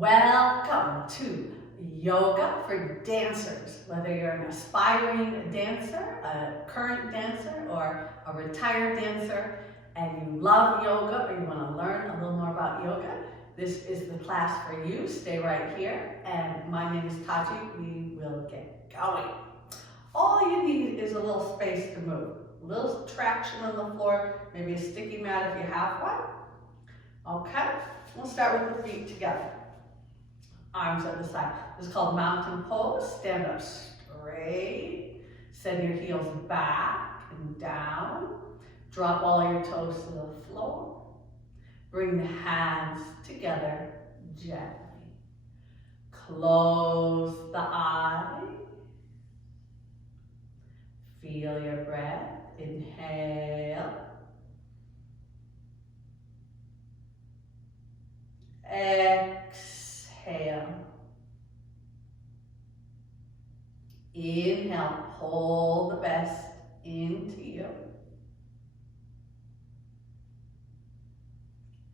Welcome to Yoga for Dancers. Whether you're an aspiring dancer, a current dancer, or a retired dancer, and you love yoga or you want to learn a little more about yoga, this is the class for you. Stay right here. And my name is Tahji. We will get going. All you need is a little space to move. A little traction on the floor, maybe a sticky mat if you have one. Okay, we'll start with the feet together. Arms at the side. This is called mountain pose. Stand up straight. Send your heels back and down. Drop all your toes to the floor. Bring the hands together gently. Close the eyes. Feel your breath. Inhale. Exhale. Inhale, pull the best into you.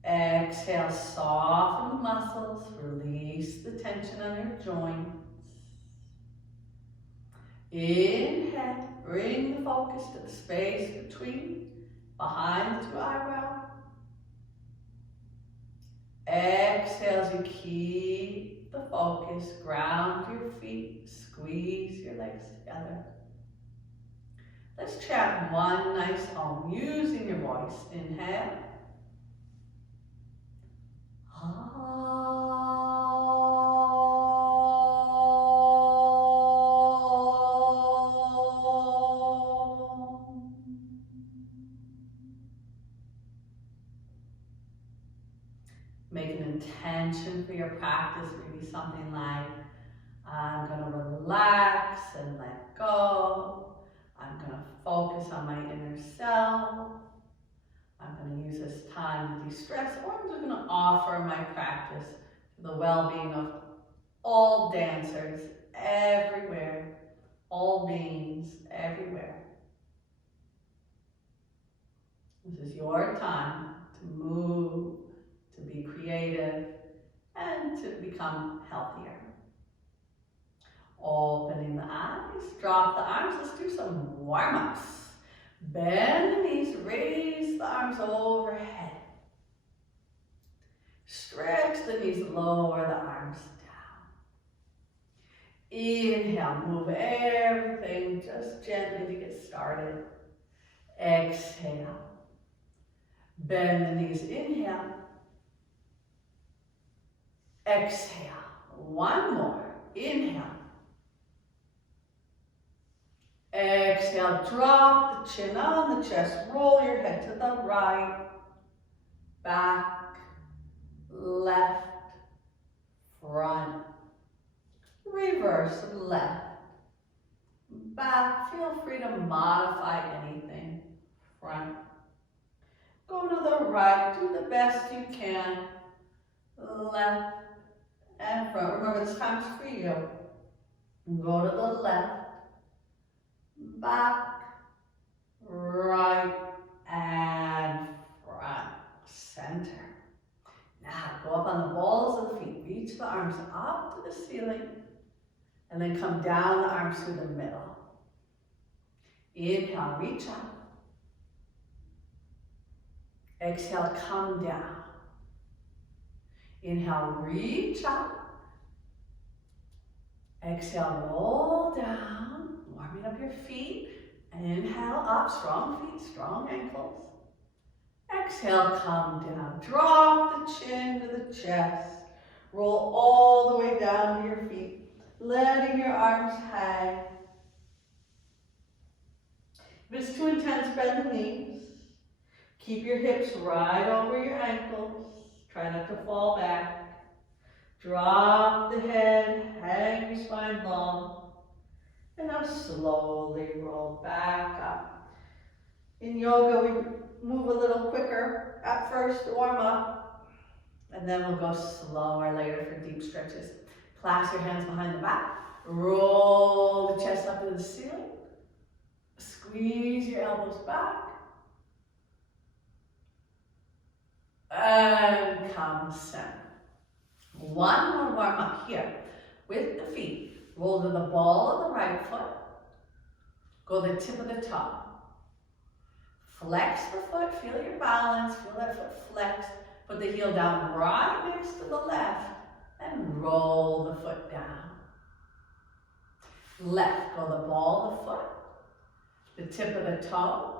Exhale, soften the muscles, release the tension on your joints. Inhale, bring the focus to the space behind the two eyebrows. Exhale as you keep the focus, ground your feet, squeeze your legs together. Let's chant one nice Om using your voice. Inhale. Make an intention for your practice, maybe something like, I'm going to relax and let go. I'm going to focus on my inner self. I'm going to use this time to de-stress, or I'm just going to offer my practice to the well-being of all dancers everywhere, all beings everywhere. This is your time to move, to be creative, and to become healthier. Opening the eyes, drop the arms. Let's do some warm-ups. Bend the knees, raise the arms overhead. Stretch the knees, lower the arms down. Inhale, move everything just gently to get started. Exhale. Bend the knees, inhale. Exhale. One more. Inhale. Exhale, drop the chin on the chest, roll your head to the right, back, left, front, reverse, left, back. Feel free to modify anything. Front. Go to the right, do the best you can. Left and front. Remember, this time's for you. Go to the left, back, right, and front, center. Now go up on the balls of the feet. Reach the arms up to the ceiling, and then come down the arms through the middle. Inhale, reach up. Exhale, come down. Inhale, reach up. Exhale, roll down, warming up your feet. Inhale, up, strong feet, strong ankles. Exhale, come down. Drop the chin to the chest. Roll all the way down to your feet, letting your arms hang. If it's too intense, bend the knees. Keep your hips right over your ankles. Try not to fall back. Drop the head, hang your spine long, and now slowly roll back up. In yoga, we move a little quicker at first to warm up, and then we'll go slower later for deep stretches. Clasp your hands behind the back, roll the chest up to the ceiling, squeeze your elbows back, and come center. One more warm up here. With the feet, roll to the ball of the right foot. Go to the tip of the toe. Flex the foot, feel your balance, feel that foot flex. Put the heel down right next to the left and roll the foot down. Left, go the ball of the foot, the tip of the toe.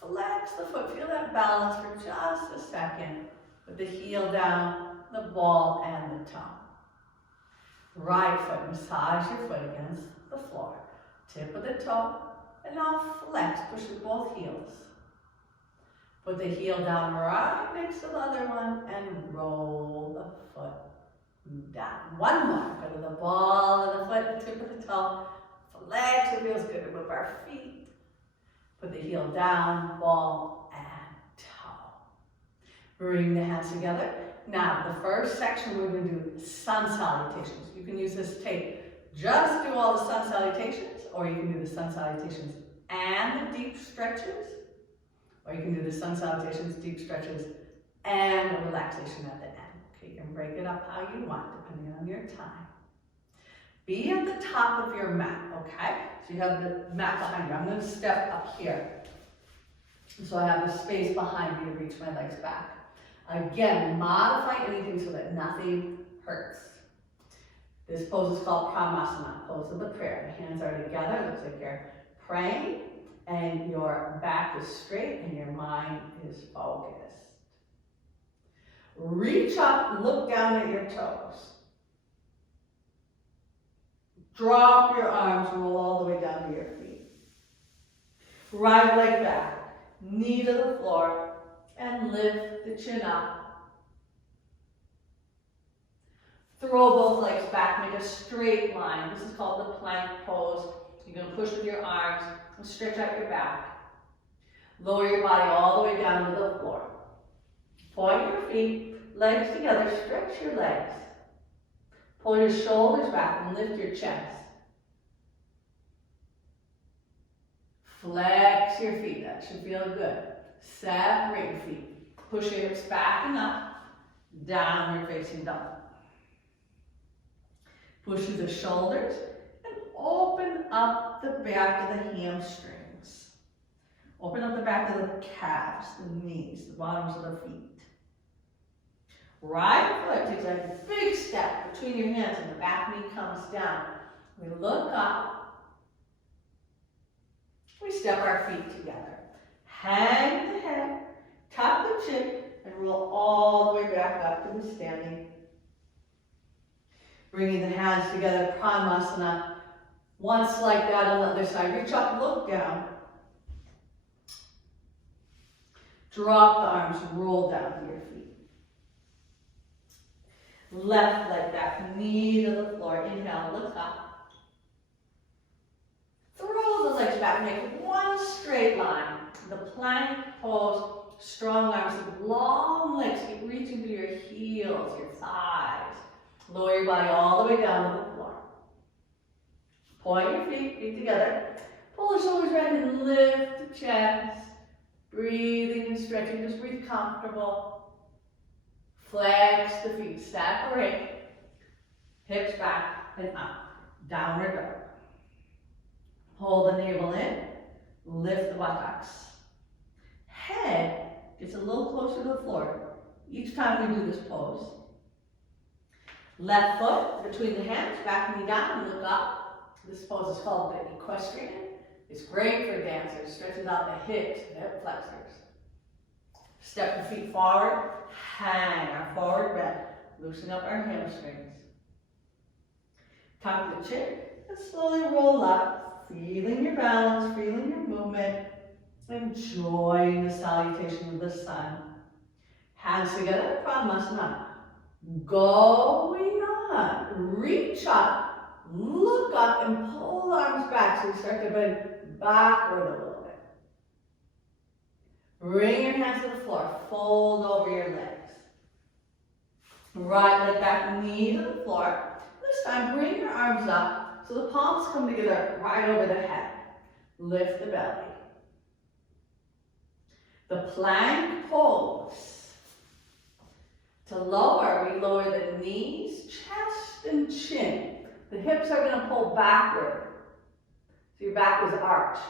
Flex the foot, feel that balance for just a second. Put the heel down, the ball and the toe. Right foot, massage your foot against the floor. Tip of the toe, and now flex, push with both heels. Put the heel down right next to the other one and roll the foot down. One more, go to the ball of the foot, the tip of the toe. Flex, it feels good to move our feet. Put the heel down, ball and toe. Bring the hands together. Now, the first section we're going to do sun salutations. You can use this tape. Just do all the sun salutations, or you can do the sun salutations and the deep stretches, or you can do the sun salutations, deep stretches, and a relaxation at the end. Okay, you can break it up how you want, depending on your time. Be at the top of your mat, okay? So you have the mat behind you. I'm going to step up here. So I have the space behind me to reach my legs back. Again, modify anything so that nothing hurts. This pose is called Pramasana, pose of the prayer. The hands are together, it looks like you're praying, and your back is straight and your mind is focused. Reach up, look down at your toes. Drop your arms, roll all the way down to your feet. Right leg back, knee to the floor, and lift the chin up. Throw both legs back, make a straight line. This is called the plank pose. You're going to push with your arms and stretch out your back. Lower your body all the way down to the floor. Point your feet, legs together, stretch your legs. Pull your shoulders back and lift your chest. Flex your feet, that should feel good. Separate your feet. Push your hips back and up, downward facing dog. Push through the shoulders and open up the back of the hamstrings. Open up the back of the calves, the knees, the bottoms of the feet. Right foot takes a big step between your hands and the back knee comes down. We look up. We step our feet together. Hang the head, tuck the chin, and roll all the way back up to the standing. Bringing the hands together, Pramasana. Once like that on the other side. Reach up, look down. Drop the arms, roll down to your feet. Left leg back, knee to the floor. Inhale, look up. Throw the legs back, make one straight line. The plank pose, strong arms, long legs. Keep reaching through your heels, your thighs. Lower your body all the way down to the floor. Point your feet together. Pull the shoulders back and lift the chest. Breathing and stretching, just breathe comfortable. Flex the feet, separate. Hips back and up. Downward dog. Hold the navel in. Lift the buttocks. Head gets a little closer to the floor each time we do this pose. Left foot between the hands, back knee down, and look up. This pose is called the equestrian. It's great for dancers. Stretches out the hips and hip flexors. Step the feet forward, hang our forward bend. Loosen up our hamstrings. Tuck the chin and slowly roll up. Feeling your balance, feeling your movement. Enjoying the salutation of the sun. Hands together, Pramasana. Going on. Reach up, look up, and pull the arms back so you start to bend backward a little bit. Bring your hands to the floor. Fold over your legs. Right leg back, knee to the floor. This time, bring your arms up so the palms come together right over the head. Lift the belly. The plank pose. To lower, you lower the knees, chest, and chin. The hips are going to pull backward. So your back is arched.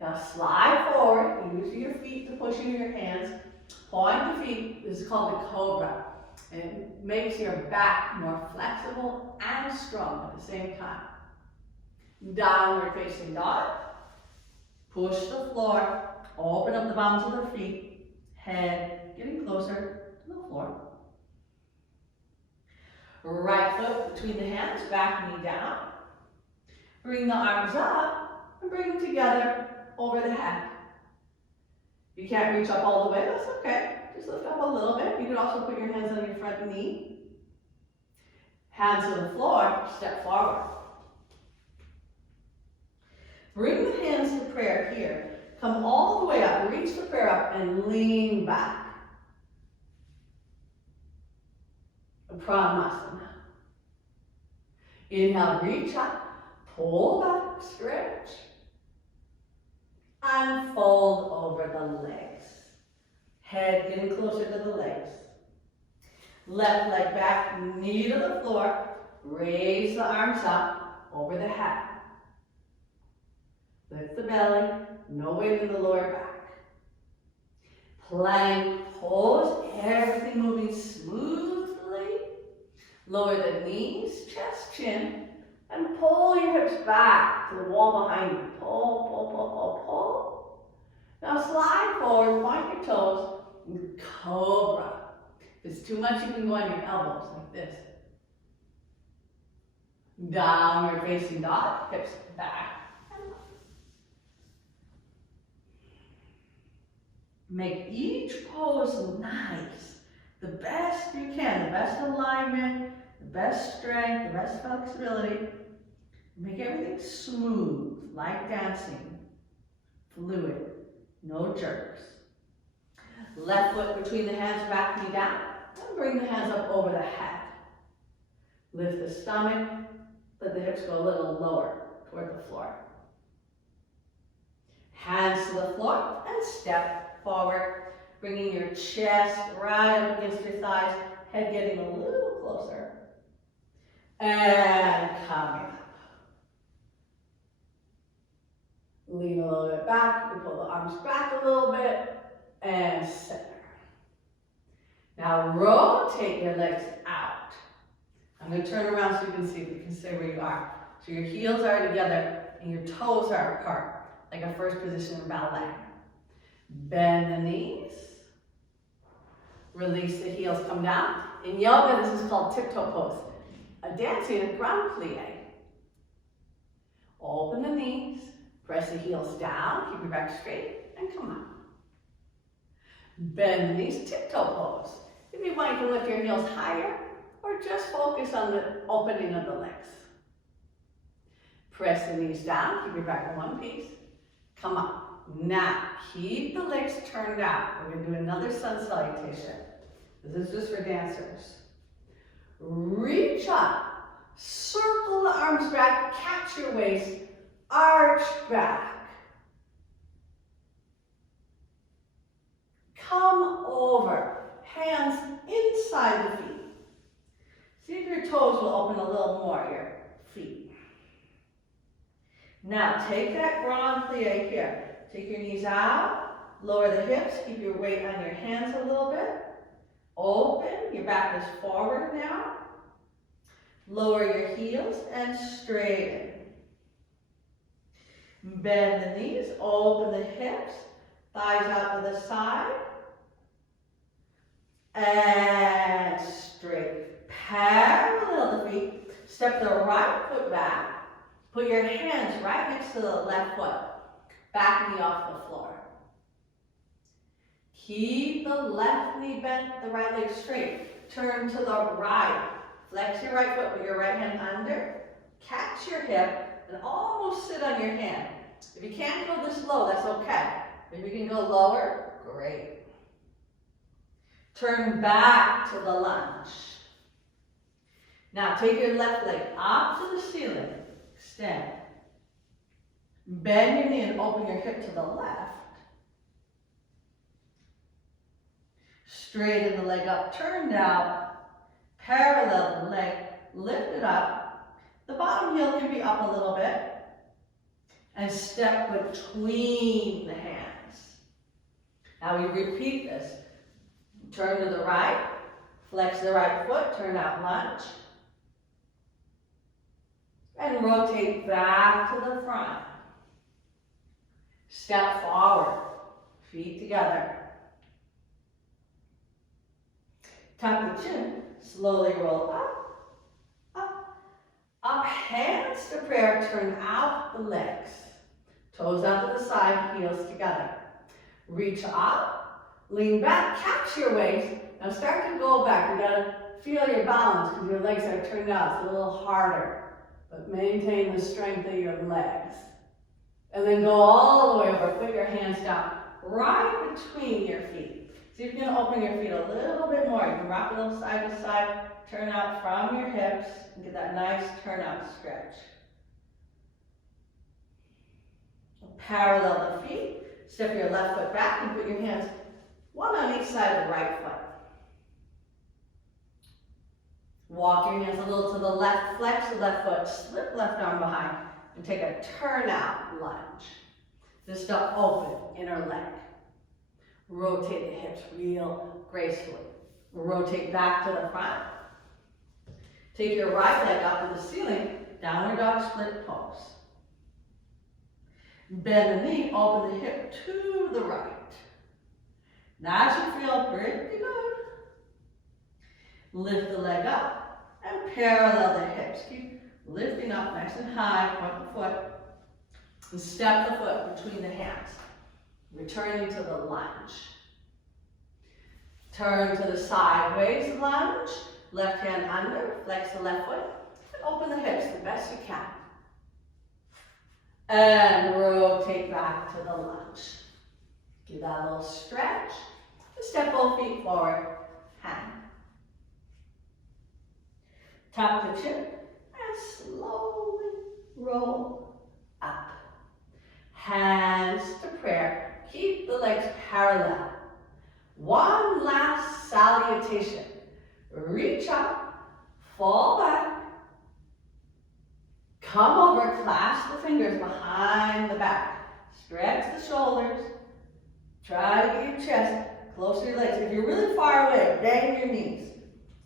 Now slide forward, using your feet to push in your hands. Point the feet, this is called the cobra. It makes your back more flexible and strong at the same time. Downward facing dog. Push the floor, open up the palms of the feet, head getting closer to the floor. Right foot between the hands, back knee down. Bring the arms up and bring them together over the head. If you can't reach up all the way, that's okay. Just lift up a little bit. You can also put your hands on your front knee. Hands to the floor, step forward. Bring the hands to prayer here. Come all the way up, reach the prayer up and lean back. Pranasana. Inhale, reach up, pull back, stretch. And fold over the legs. Head getting closer to the legs. Left leg back, knee to the floor. Raise the arms up over the head. Lift the belly, no weight in the lower back. Plank pose, everything moving smoothly. Lower the knees, chest, chin, and pull your hips back to the wall behind you. Pull, pull, pull, pull, pull. Now slide forward, point your toes, and cobra. If it's too much, you can go on your elbows like this. Downward facing dog, hips back. Make each pose nice. The best you can, the best alignment, the best strength, the best flexibility. Make everything smooth, like dancing, fluid, no jerks. Left foot between the hands, back knee down, and bring the hands up over the head. Lift the stomach, let the hips go a little lower toward the floor. Hands to the floor and step forward, bringing your chest right up against your thighs, head getting a little closer. And coming up. Lean a little bit back, you pull the arms back a little bit, and center. Now rotate your legs out. I'm going to turn around so you can see, you can stay where you are. So your heels are together and your toes are apart, like a first position in ballet. Bend the knees. Release the heels, come down. In yoga, this is called tiptoe pose. A dancing a ground plie. Open the knees, press the heels down, keep your back straight, and come up. Bend the knees, tiptoe pose. If you want, you can lift your heels higher, or just focus on the opening of the legs. Press the knees down, keep your back in one piece. Come up. Now, keep the legs turned out. We're going to do another sun salutation. This is just for dancers. Reach up, circle the arms back, catch your waist, arch back. Come over, hands inside the feet. See if your toes will open a little more, your feet. Now, take that grand plie here. Take your knees out, lower the hips, keep your weight on your hands a little bit. Open, your back is forward now. Lower your heels and straighten. Bend the knees, open the hips, thighs out to the side. And straight. Parallel the feet. Step the right foot back. Put your hands right next to the left foot. Back knee off the floor. Keep the left knee bent, the right leg straight. Turn to the right. Flex your right foot with your right hand under. Catch your hip and almost sit on your hand. If you can't go this low, that's okay. If you can go lower, great. Turn back to the lunge. Now take your left leg up to the ceiling. Extend. Bend your knee and open your hip to the left. Straighten the leg up, turn down, parallel the leg, lift it up. The bottom heel can be up a little bit. And step between the hands. Now we repeat this. Turn to the right, flex the right foot, turn out lunge. And rotate back to the front. Step forward, feet together. Tuck the chin, slowly roll up, up, up. Hands to prayer, turn out the legs. Toes out to the side, heels together. Reach up, lean back, catch your waist. Now start to go back. You gotta feel your balance because your legs are turned out. It's a little harder, but maintain the strength of your legs. And then go all the way over. Put your hands down right between your feet. See if you can open your feet a little bit more. You can rock a little side to side, turn out from your hips, and get that nice turnout stretch. Parallel the feet. Step your left foot back and put your hands one on each side of the right foot. Walk your hands a little to the left, flex the left foot, slip left arm behind, and take a turnout lunge. This is to open inner leg. Rotate the hips real gracefully. Rotate back to the front. Take your right leg up to the ceiling, downward dog split pose. Bend the knee, open the hip to the right. That should feel pretty good. Lift the leg up and parallel the hips. Keep lifting up nice and high, point the foot, and step the foot between the hands. Returning to the lunge. Turn to the sideways lunge. Left hand under, flex the left foot, and open the hips the best you can. And rotate back to the lunge. Give that a little stretch. Step both feet forward, hand. Tuck the chin and slowly roll up. Hands to prayer. Keep the legs parallel. One last salutation. Reach up, fall back. Come over, clasp the fingers behind the back. Stretch the shoulders. Try to get your chest close to your legs. If you're really far away, bend your knees.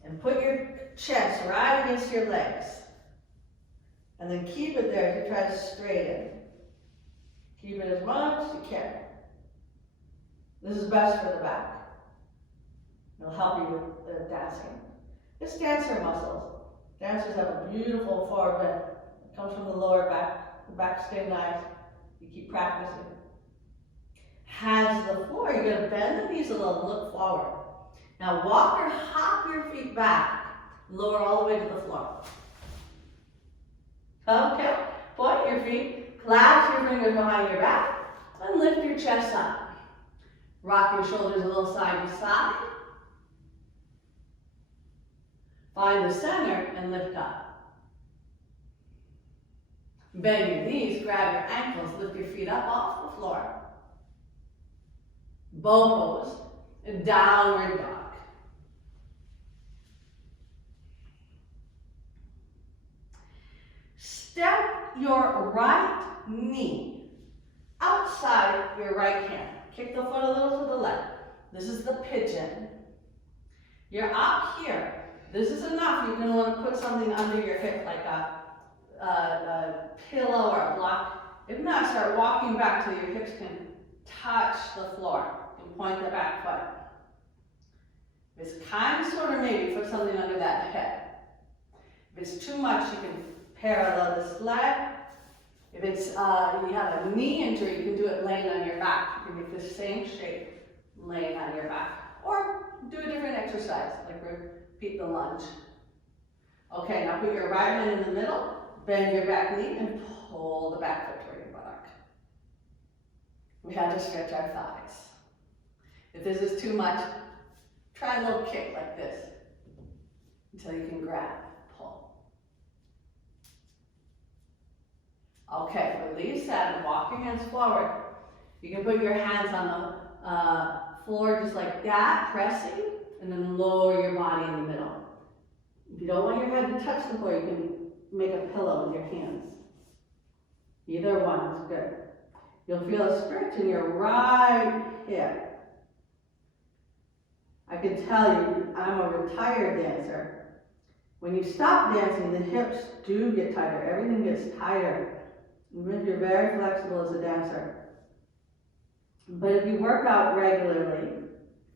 And put your chest right against your legs. And then keep it there as you try to straighten. Keep it as much as you can. This is best for the back. It'll help you with the dancing. It's dancer muscles. Dancers have a beautiful forward bend. It comes from the lower back. The back stay nice. You keep practicing. Hands to the floor. You're going to bend the knees a little, look forward. Now walk or hop your feet back. Lower all the way to the floor. Okay. Point your feet. Clasp your fingers behind your back. And lift your chest up. Rock your shoulders a little side to side. Find the center and lift up. Bend your knees, grab your ankles, lift your feet up off the floor. Bow pose, downward dog. Step your right knee outside your right hand. Kick the foot a little to the left. This is the pigeon. You're up here. This is enough. You're going to want to put something under your hip like a pillow or a block. If not, start walking back till your hips can touch the floor. You can point the back foot. If it's kind of sort of maybe, put something under that hip. If it's too much, you can parallel this leg. If it's you have a knee injury, you can do it laying on your back. You can make the same shape laying on your back. Or do a different exercise, like repeat the lunge. Okay, now put your right hand in the middle, bend your back knee, and pull the back foot toward your buttock. We have to stretch our thighs. If this is too much, try a little kick like this until you can grab, pull. Okay, release that and walk your hands forward. You can put your hands on the floor just like that, pressing, and then lower your body in the middle. If you don't want your head to touch the floor, you can make a pillow with your hands. Either one is good. You'll feel a stretch in your right hip. I can tell you, I'm a retired dancer. When you stop dancing, the hips do get tighter. Everything gets tighter. Even if you're very flexible as a dancer. But if you work out regularly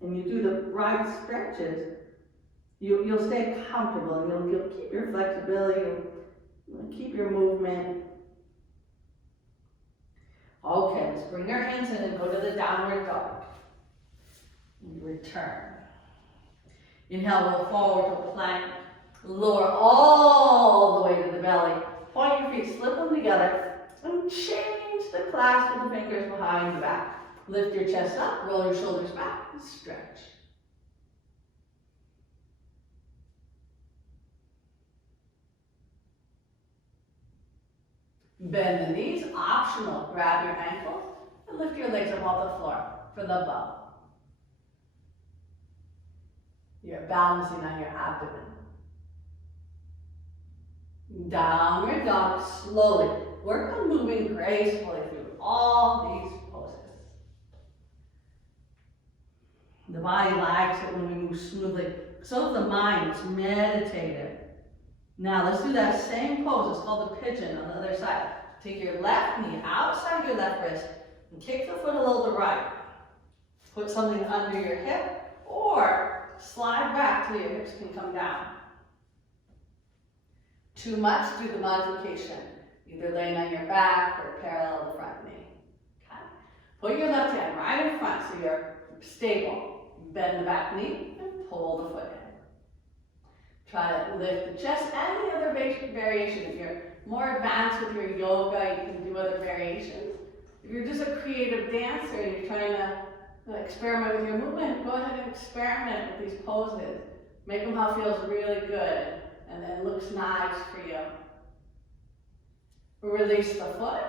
and you do the right stretches, you'll stay comfortable and you'll keep your flexibility, you'll keep your movement. Okay, let's bring our hands in and go to the downward dog. Return. Inhale, roll forward to plank. Lower all the way to the belly. Point your feet, slip them together, and change the clasp of the fingers behind the back. Lift your chest up, roll your shoulders back, and stretch. Bend the knees, optional. Grab your ankles and lift your legs up off the floor for the bow. You're balancing on your abdomen. Downward dog, slowly. Work on moving gracefully through all these poses. The body likes it when we move smoothly. So does the mind, it's meditative. Now let's do that same pose. It's called the pigeon on the other side. Take your left knee outside your left wrist and kick the foot a little to the right. Put something under your hip or slide back till your hips can come down. Too much, do the modification. Either laying on your back or parallel the front knee. Okay? Put your left hand right in front so you're stable. Bend the back knee and pull the foot in. Try to lift the chest. Any other variation. If you're more advanced with your yoga, you can do other variations. If you're just a creative dancer and you're trying to experiment with your movement, go ahead and experiment with these poses. Make them how it feels really good and then looks nice for you. Release the foot.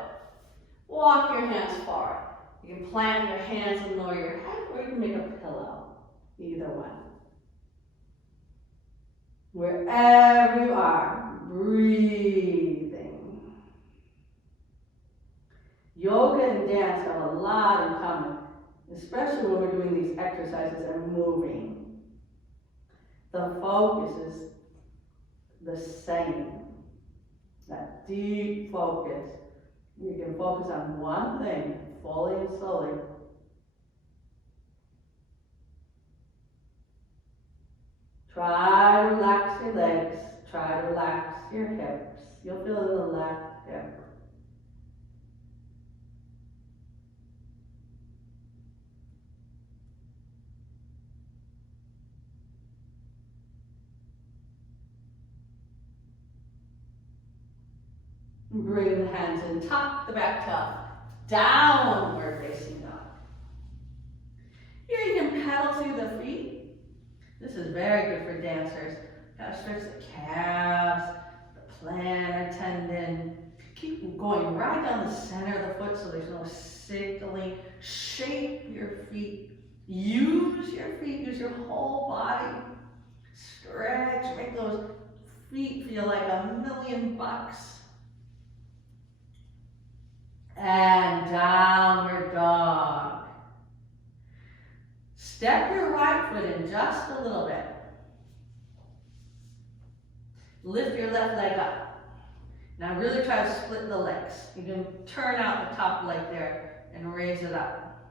Walk your hands forward. You can plant your hands and lower your head, or you can make a pillow. Either one. Wherever you are, breathing. Yoga and dance have a lot in common, especially when we're doing these exercises and moving. The focus is the same. That deep focus. You can focus on one thing fully and slowly. Try to relax your legs. Try to relax your hips. You'll feel it in the left hip. Bring the hands in, tuck the back toe. Downward facing dog. Here you can pedal to the feet. This is very good for dancers. Gotta stretch the calves, the plantar tendon. Keep going right down the center of the foot so there's no signaling. Shape your feet. Use your feet, use your whole body. Stretch, make those feet feel like $1,000,000. And downward dog. Step your right foot in just a little bit. Lift your left leg up. Now really try to split the legs. You can turn out the top leg there and raise it up.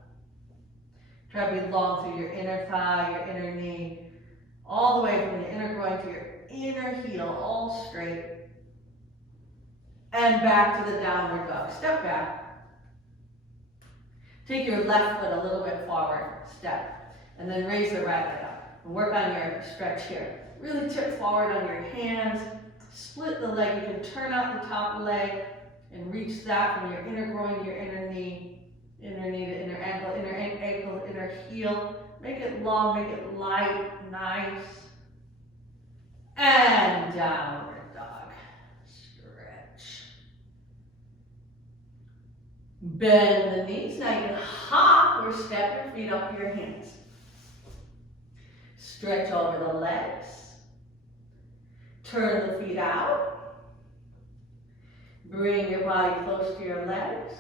Try to be long through your inner thigh, your inner knee, all the way from the inner groin to your inner heel, all straight. And back to the downward dog. Step back. Take your left foot a little bit forward, step. And then raise the right leg up. And work on your stretch here. Really tip forward on your hands. Split the leg. You can turn out the top leg and reach that from your inner groin to your inner knee to inner ankle, inner heel. Make it long, make it light, nice. And downward dog. Stretch. Bend the knees. Now you can hop or step your feet up to your hands. Stretch over the legs. Turn the feet out. Bring your body close to your legs.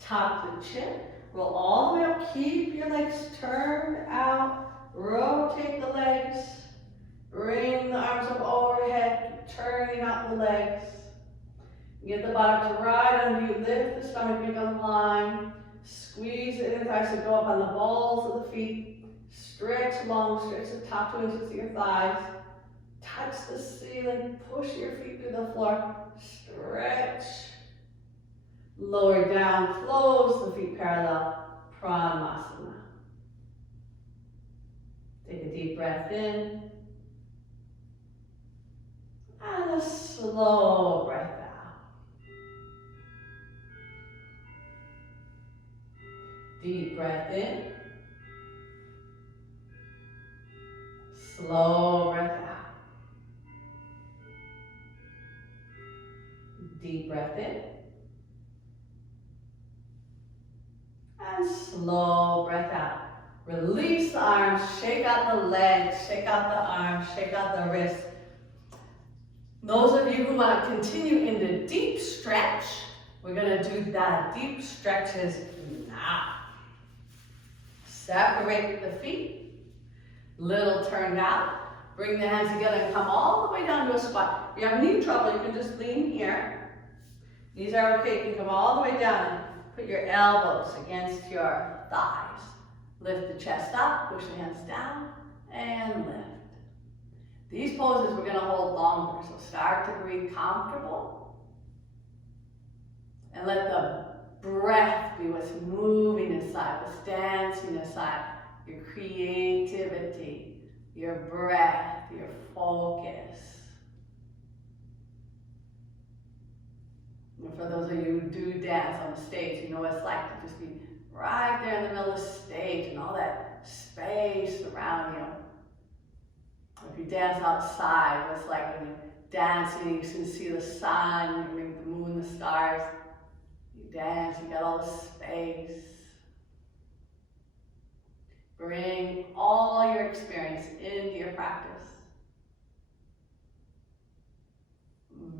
Tuck the chin. Roll all the way up. Keep your legs turned out. Rotate the legs. Bring the arms up overhead. Keep turning out the legs. Get the bottom to right under you. Lift the stomach, make a line. Squeeze it in the thighs, so go up on the balls of the feet. Stretch long, stretch the top 2 inches of your thighs. Touch the ceiling, push your feet through the floor. Stretch. Lower down, close the feet parallel. Pranmasana. Take a deep breath in. And a slow breath out. Deep breath in. Slow breath out. Deep breath in. And slow breath out. Release the arms, shake out the legs, shake out the arms, shake out the wrists. Those of you who want to continue into deep stretch, we're going to do that deep stretches now. Separate the feet, little turned out. Bring the hands together and come all the way down to a squat. If you have knee trouble, you can just lean here. These are okay. You can come all the way down and put your elbows against your thighs. Lift the chest up, push the hands down, and lift. These poses we're going to hold longer, so start to breathe comfortable. And let the breath be what's moving inside, what's dancing inside. Your creativity, your breath, your focus. And for those of you who do dance on the stage, you know what it's like to just be right there in the middle of the stage and all that space around you. If you dance outside, what's like when you're dancing, you can see the sun, the moon, the stars. You dance, you got all the space. Bring all your experience into your practice.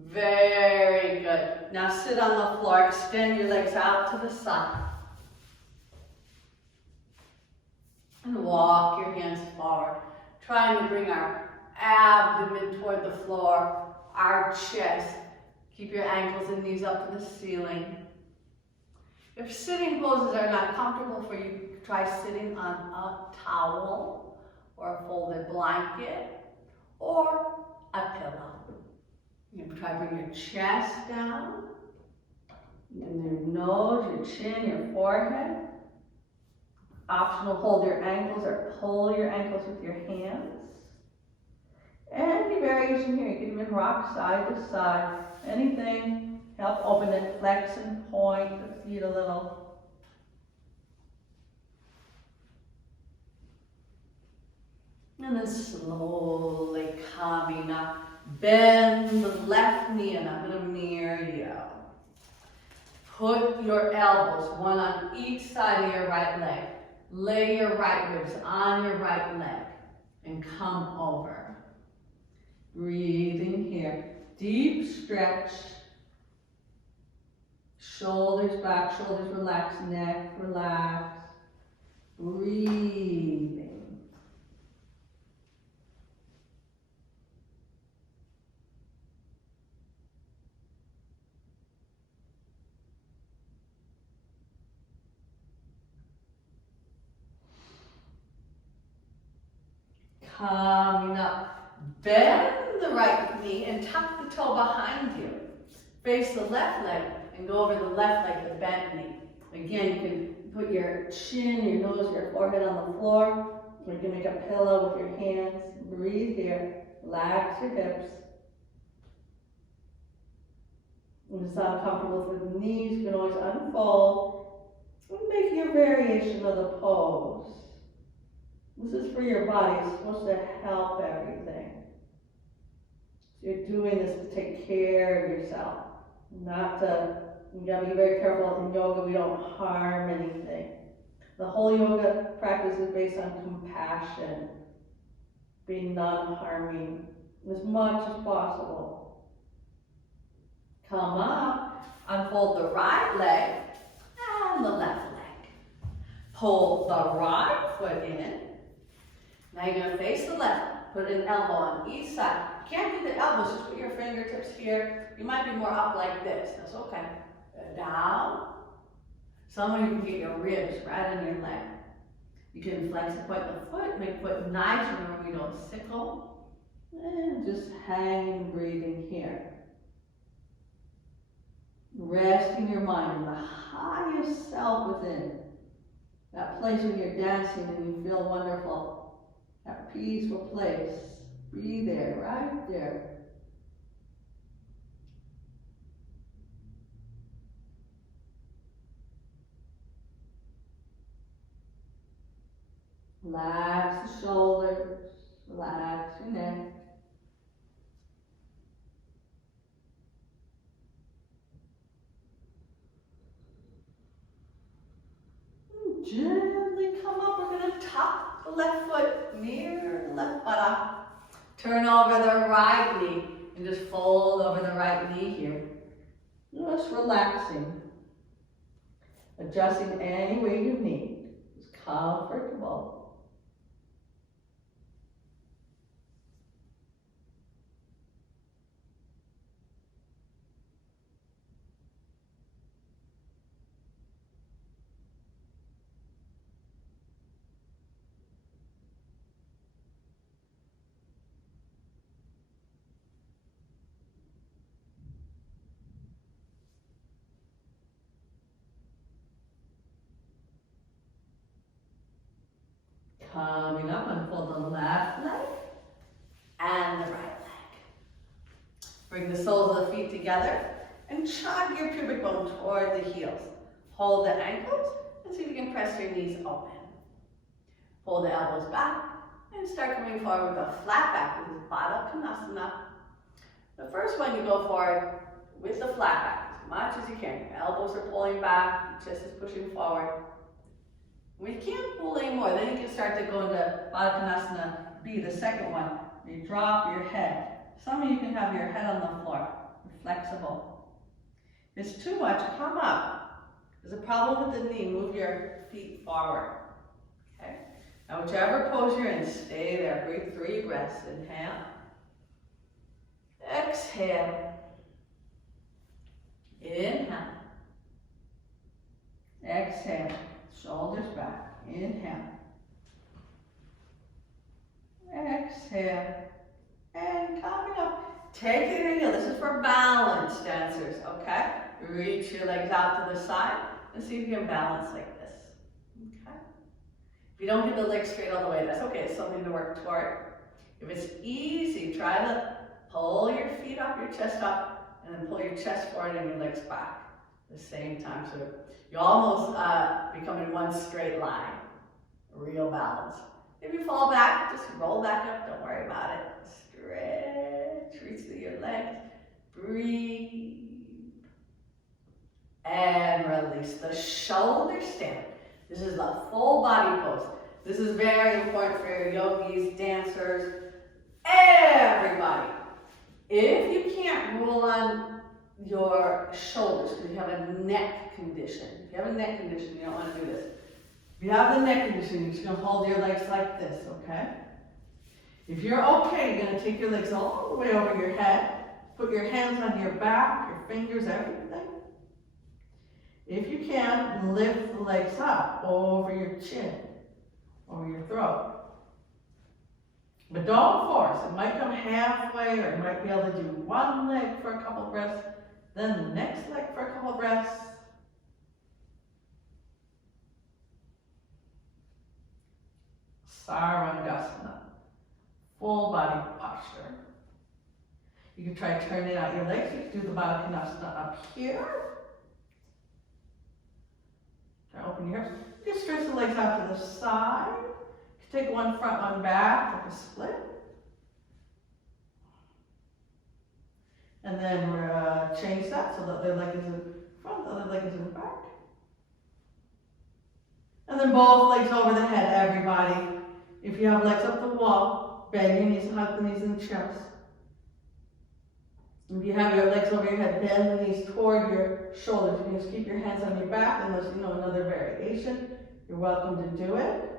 Very good. Now sit on the floor, extend your legs out to the side. And walk your hands forward, trying to bring our abdomen toward the floor, our chest. Keep your ankles and knees up to the ceiling. If sitting poses are not comfortable for you, try sitting on a towel or a folded blanket or a pillow. You can try to bring your chest down, and your nose, your chin, your forehead. Optional, hold your ankles or pull your ankles with your hands. Any variation here, you can even rock side to side. Anything, help open and flex and point the feet a little. And then slowly coming up. Bend the left knee, and I'm going to mirror you. Put your elbows, one on each side of your right leg. Lay your right ribs on your right leg and come over. Breathing here. Deep stretch. Shoulders back, shoulders relax, neck relax. Breathing. Coming up, bend the right knee and tuck the toe behind you. Face the left leg and go over the left leg with the bent knee. Again, you can put your chin, your nose, your forehead on the floor. Or you can make a pillow with your hands. Breathe here. Relax your hips. When it's not comfortable with the knees, you can always unfold and make your variation of the pose. This is for your body. It's supposed to help everything. So you're doing this to take care of yourself. You gotta be very careful in yoga. We don't harm anything. The whole yoga practice is based on compassion, being non-harming as much as possible. Come up, unfold the right leg and the left leg. Pull the right foot in. Now you're gonna face the left. Put an elbow on each side. You can't do the elbows, just put your fingertips here. You might be more up like this, that's okay. Down. Some of you can get your ribs right on your leg. You can flex the point of the foot, make foot nice, remember we don't sickle. And just hanging, breathing here. Resting your mind in the highest self within. That place where you're dancing and you feel wonderful. That peaceful place. Be there, right there. Relax the shoulders, relax your neck. Gently come up, we're going to tuck the left foot near the left buttock. Turn over the right knee and just fold over the right knee here. Just relaxing. Adjusting any way you need. It's comfortable. Coming up, unfold the left leg and the right leg. Bring the soles of the feet together and jog your pubic bone toward the heels. Hold the ankles and see if you can press your knees open. Pull the elbows back and start coming forward with a flat back. This is Baddha Konasana. The first one, you go forward with the flat back as much as you can. Your elbows are pulling back, your chest is pushing forward. When you can't pull anymore, then you can start to go into Baddha Konasana B, the second one. You drop your head. Some of you can have your head on the floor. You're flexible. If it's too much, come up. There's a problem with the knee, move your feet forward. Okay? Now whichever pose you're in, stay there. Breathe 3 breaths. Inhale. Exhale. Inhale. Exhale. Shoulders back. Inhale. Exhale. And coming up. Take it in heel. This is for balance dancers, okay? Reach your legs out to the side and see if you can balance like this. Okay? If you don't get the legs straight all the way, that's okay. It's something to work toward. If it's easy, try to pull your feet up, your chest up, and then pull your chest forward and your legs back at the same time. So you almost become in one straight line. Real balance. If you fall back, just roll back up. Don't worry about it. Stretch. Reach through your legs. Breathe. And release the shoulder stand. This is the full body pose. This is very important for your yogis, dancers, everybody. If you can't roll on your shoulders because you have a neck condition, if you have a neck condition, you don't want to do this. If you have the neck condition, you're just going to hold your legs like this, okay? If you're okay, you're going to take your legs all the way over your head, put your hands on your back, your fingers, everything. If you can, lift the legs up over your chin, over your throat. But don't force. It might come halfway, or you might be able to do one leg for a couple breaths, then the next leg for a couple breaths. Sarvangasana, full body posture. You can try turning out your legs. You can do the Baddha Konasana up here. Open your hips. Just stretch the legs out to the side. Take one front, one back, like a split. And then we're change that so that their leg is in front, the other leg is in back. And then both legs over the head, everybody. If you have legs up the wall, bend your knees, hug the knees in the chest. If you have your legs over your head, bend the knees toward your shoulders. You can just keep your hands on your back, unless you know another variation. You're welcome to do it.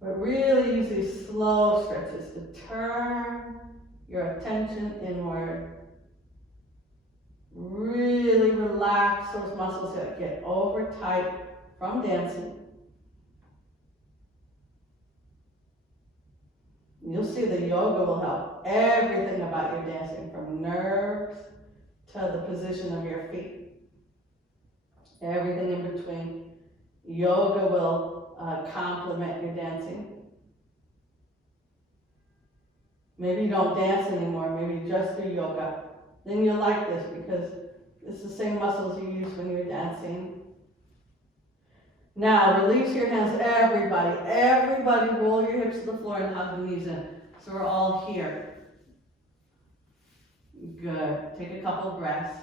But really use these slow stretches to turn your attention inward. Really relax those muscles that get over tight from dancing. You'll see the yoga will help everything about your dancing, from nerves to the position of your feet. Everything in between. Yoga will complement your dancing. Maybe you don't dance anymore, maybe you just do yoga. Then you'll like this, because it's the same muscles you use when you're dancing. Now, release your hands, everybody. Everybody roll your hips to the floor and hug the knees in. So we're all here. Good. Take a couple breaths.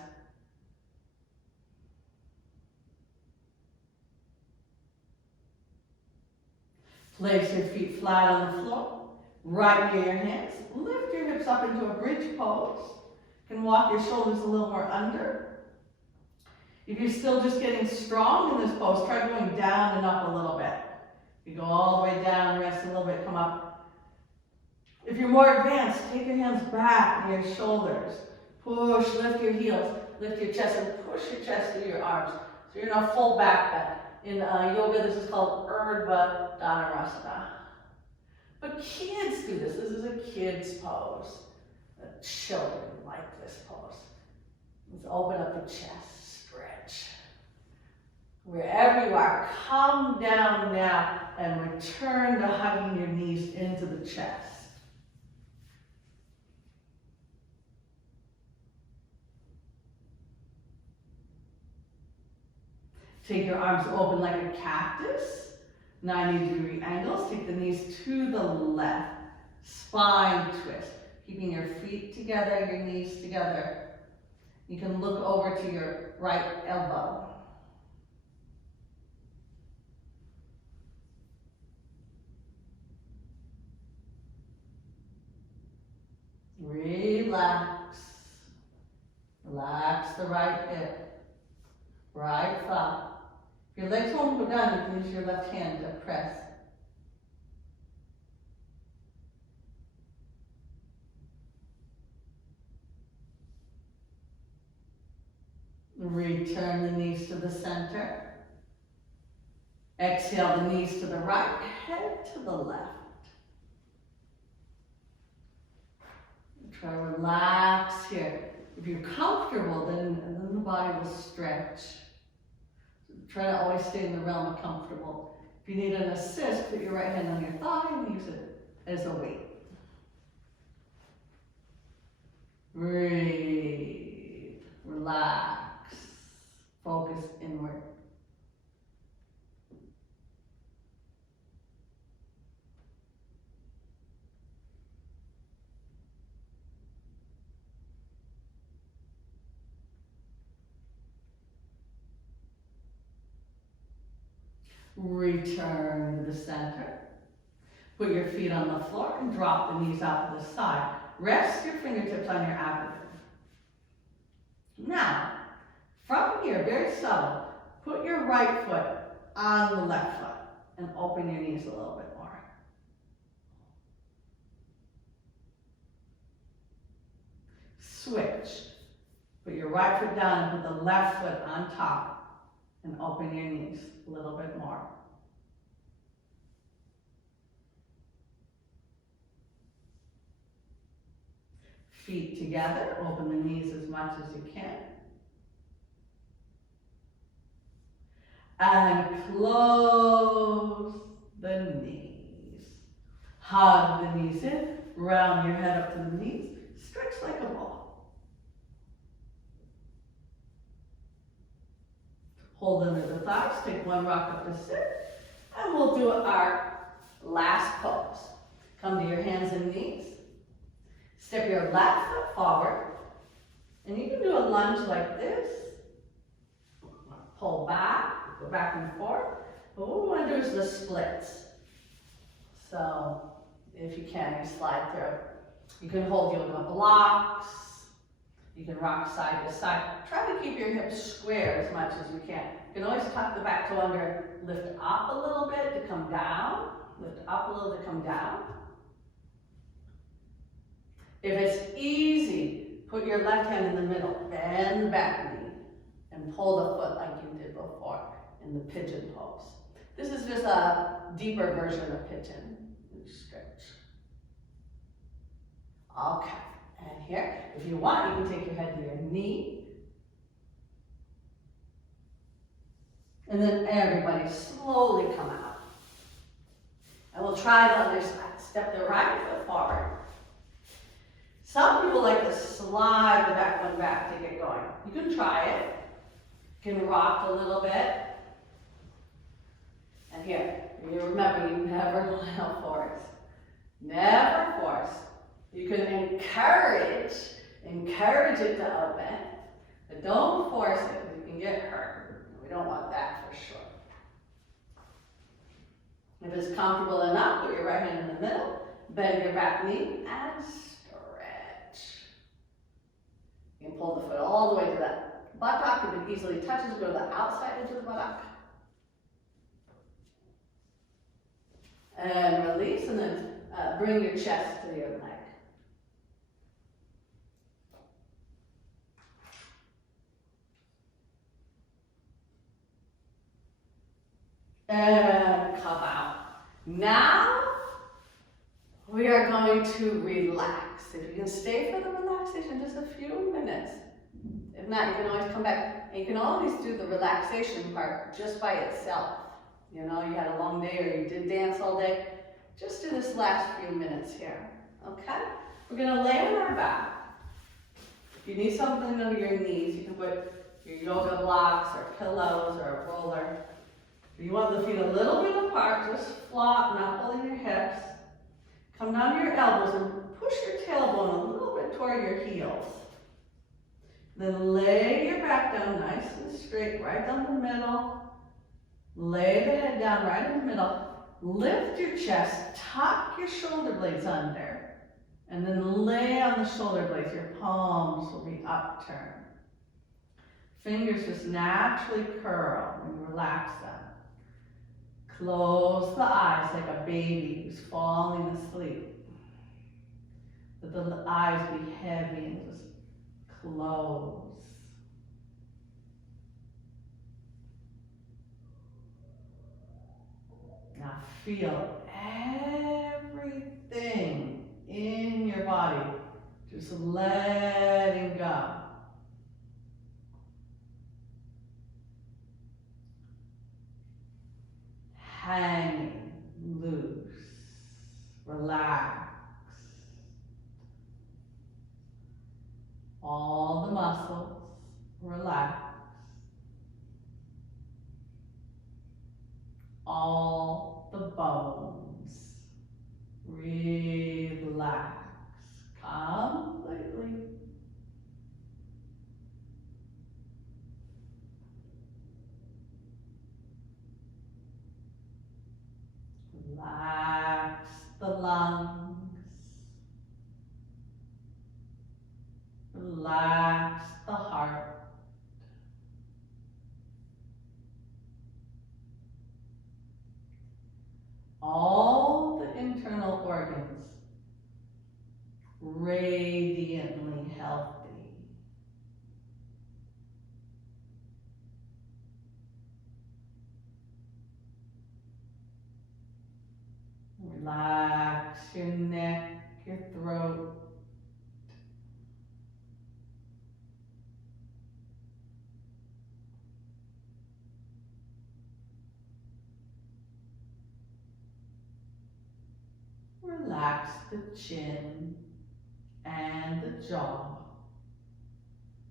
Place your feet flat on the floor. Right near your hands. Lift your hips up into a bridge pose. You can walk your shoulders a little more under. If you're still just getting strong in this pose, try going down and up a little bit. You go all the way down, rest a little bit, come up. If you're more advanced, take your hands back near your shoulders. Push, lift your heels, lift your chest, and push your chest through your arms. So you're in a full back bend. In yoga, this is called Urdhva Dhanurasana. But kids do this. This is a kid's pose. Children like this pose. Let's open up the chest, stretch. Wherever you are, come down now and return to hugging your knees into the chest. Take your arms open like a cactus, 90-degree angles. Take the knees to the left, spine twist. Keeping your feet together, your knees together. You can look over to your right elbow. Relax. Relax the right hip, right thigh. If your legs won't go down, you can use your left hand to press. Return the knees to the center. Exhale the knees to the right, head to the left. Try to relax here. If you're comfortable, then the body will stretch. Try to always stay in the realm of comfortable. If you need an assist, put your right hand on your thigh and use it as a weight. Breathe, relax, focus inward. Return to the center. Put your feet on the floor and drop the knees out to the side. Rest your fingertips on your abdomen. Now, from here, very subtle, put your right foot on the left foot and open your knees a little bit more. Switch. Put your right foot down and put the left foot on top and open your knees a little bit more. Feet together, open the knees as much as you can. And close the knees. Hug the knees in, round your head up to the knees, stretch like a ball. Hold under the thighs, take one rock up to sit, and we'll do our last pose. Come to your hands and knees. Step your left foot forward, and you can do a lunge like this. pull back, go back and forth. But what we want to do is the splits. So if you can, you slide through. You can hold yoga blocks. You can rock side to side. Try to keep your hips square as much as you can. You can always tuck the back toe under, lift up a little bit to come down, lift up a little to come down. If it's easy, put your left hand in the middle, bend the back knee, and pull the foot like you did before in the pigeon pose. This is just a deeper version of pigeon. Stretch. Okay, and here, if you want, you can take your head to your knee. And then everybody slowly come out. And we'll try the other side. Step the right foot forward. Some people like to slide the back one back to get going. You can try it. You can rock a little bit. And here, you remember, you never allow force. Never force. You can encourage it to open, but don't force it. You can get hurt. We don't want that for sure. If it's comfortable enough, put your right hand in the middle, bend your back knee, and stretch. You can pull the foot all the way to the buttock. If it easily touches, go to the outside edge of the buttock. And release, and then bring your chest to your leg. And come out. Now, we are going to relax. If you can stay for the relaxation just a few minutes. If not, you can always come back. And you can always do the relaxation part just by itself. You know, you had a long day or you did dance all day. Just do this last few minutes here, okay? We're gonna lay on our back. If you need something under your knees, you can put your yoga blocks or pillows or a roller. If you want the feet a little bit apart, just flop, not pulling your hips. Come down to your elbows and push your tailbone a little bit toward your heels. Then lay your back down nice and straight, right down the middle. Lay the head down right in the middle. Lift your chest, tuck your shoulder blades under, and then lay on the shoulder blades. Your palms will be upturned. Fingers just naturally curl when you relax them. Close the eyes like a baby who's falling asleep. Let the eyes be heavy and just close. Now feel everything in your body just letting go. Hanging loose, relax. All the muscles relax. All the bones relax completely. Relax the lungs. Relax the heart. All the internal organs radiantly healthy. Relax your neck, your throat. Relax the chin and the jaw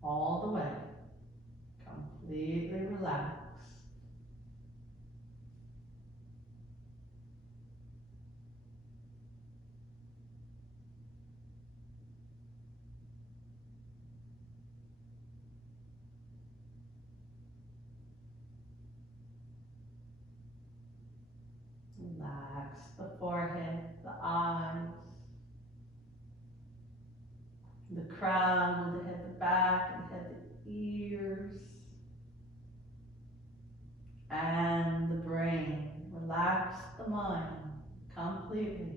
all the way. Completely relaxed. Relax the forehead, the eyes, the crown of the head, the back of the head, the ears, and the brain. Relax the mind completely.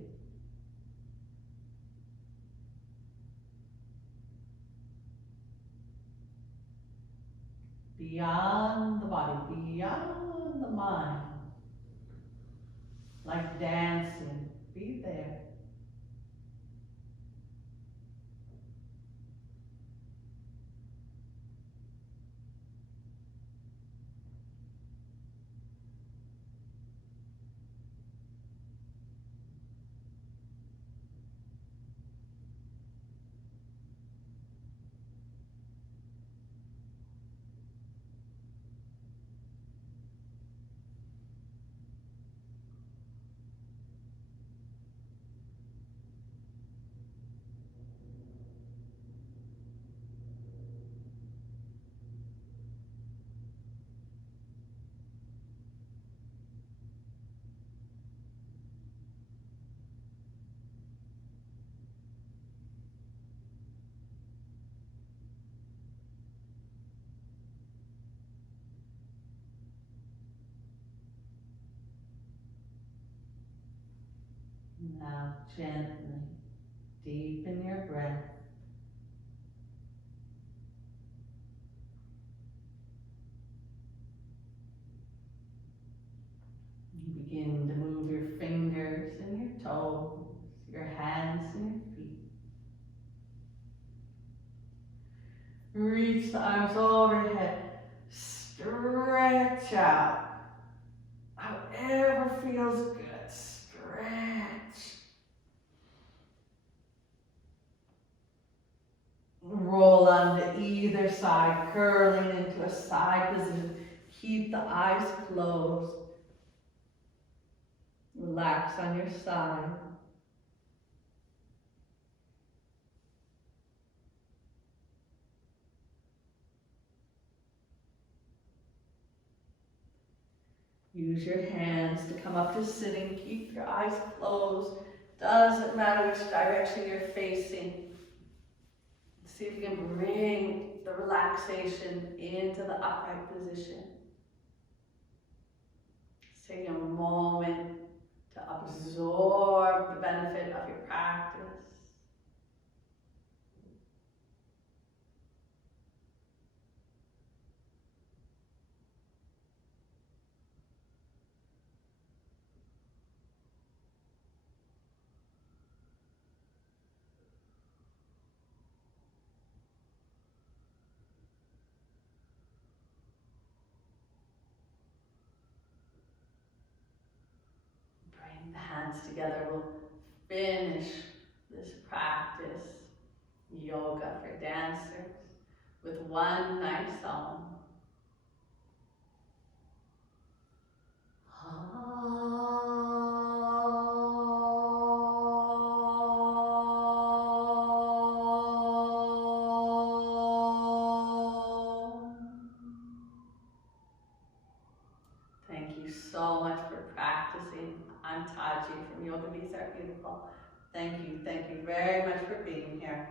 Beyond the body, beyond the mind. Like dancing, be there. Now gently deepen your breath. You begin to move your fingers and your toes, your hands and your feet. Reach the arms overhead. Stretch out. However feels good. Stretch. Roll onto either side, curling into a side position. Keep the eyes closed. Relax on your side. Use your hands to come up to sitting. Keep your eyes closed. Doesn't matter which direction you're facing. See if you can bring the relaxation into the upright position. Take a moment to absorb the benefit of your practice. Bring the hands together. We'll finish this practice, yoga for dancers, with one nice song. Thank you so much for practicing. I'm Tahji from Yoga Beats Are Beautiful. Thank you very much for being here.